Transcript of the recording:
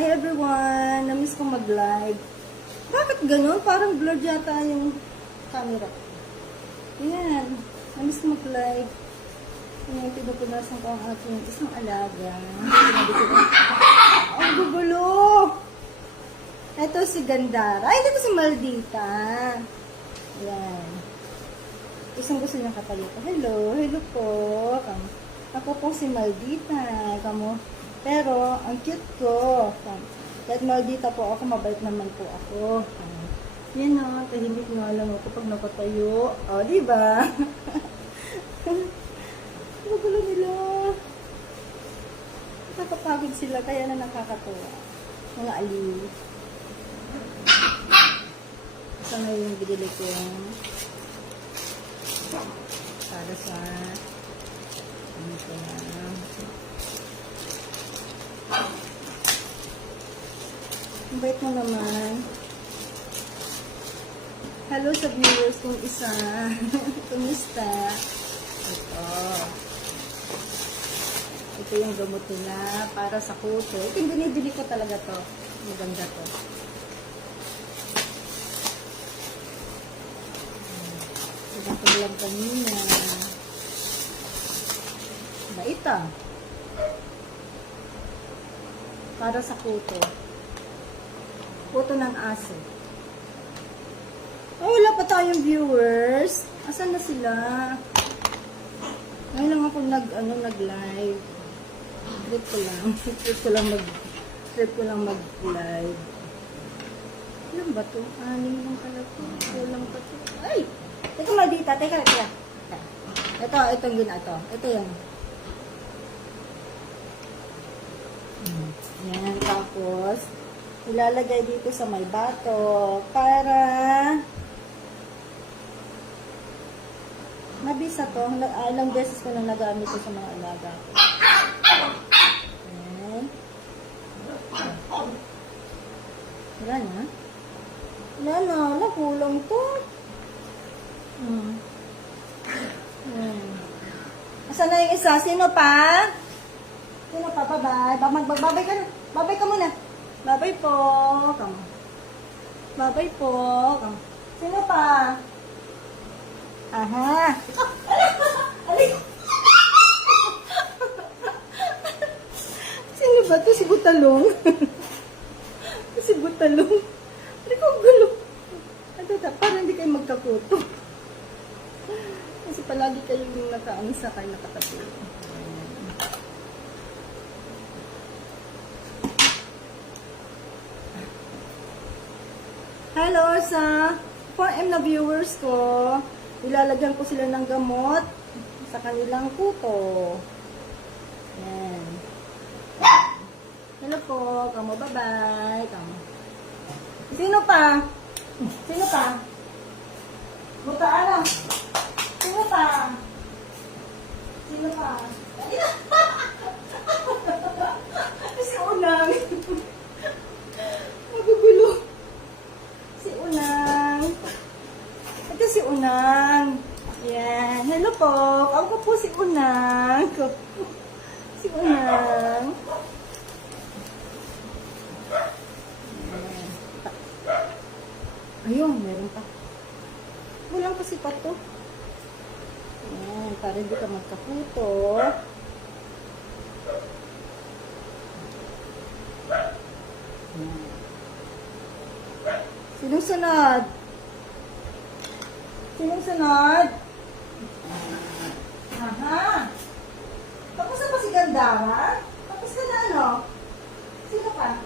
Hi everyone! Namiss ko mag-live. Bakit ganun? Parang blurred yata yung camera. Ayan. Namiss ko mag-live. Ayan, pinupunasan ko ang aking isang alaga. Ang gugulo! Ito si Gandara. Ay, dito si Maldita. Ayan. Isang gusto niyang kapalito. Hello. Hello po. Ako po si Maldita. Kamu. Pero, ang cute ko. Kahit Maldita po ako, mabait naman po ako. Yan o, tahimik nga lang ako pag napatayo. O, diba? Magulo nila. Nakakapagod sila, kaya na nakakatuwa. Mga aliw. Ito na yung binili ko para sa dito na. Ang bait mo naman. Hello sa viewers kong isa. Kumusta? Ito yung gamot nila para sa kuto. Ito yung binibili ko talaga to. Maganda to. Ito ko lang kanina. Bait ah. Para sa kuto. Kuto ng aso. Oh, wala pa tayong viewers. Asan na sila? Ngayon lang ako nag-live. Trip ko lang mag-live. Ilan ba to? 6 lang pala to. Kulang pa to. Ay! Teka, Maldita. Teka. Itong ginato. Ito yan. Yan. Tapos, ilalagay dito sa may bato para nabisa to. Ilang beses ko na nagamit ito sa mga alaga ko. Ayan. Wala na. Wala na. Nakulang to. Asan na yung isa? Sino pa? Sino pa? Bye-bye. Magbabay ka na. Babay ka muna. Babay po. Babay po. Sino pa? Aha. Alik. Sino ba to? Si Butalong. Si Butalong. Alik ko gulo. Parang hindi kayo magkakuto. Kasi palagi kayo yung nakaansa kayo nakatabi. Hello sa 4M na viewers ko. Ilalagyan ko sila ng gamot sa kanilang kuto. Yan. Hello po. Kamo, bye-bye. Kamo. Sino pa? Sino pa? Butaan na. Sino pa? Sino pa? Si Unang. Magugulo. Si Unang. Ito si Unang. Yan. Hello po. Ako po si Unang. Si Unang. Ayun, meron pa. Walang kasi pa to. Yan. Para hindi ka magkaputo. Yan. Sinong sunod? Sinong sunod? Aha. Tapos na ba si Gandara? Tapos ka na ano? Sino pa?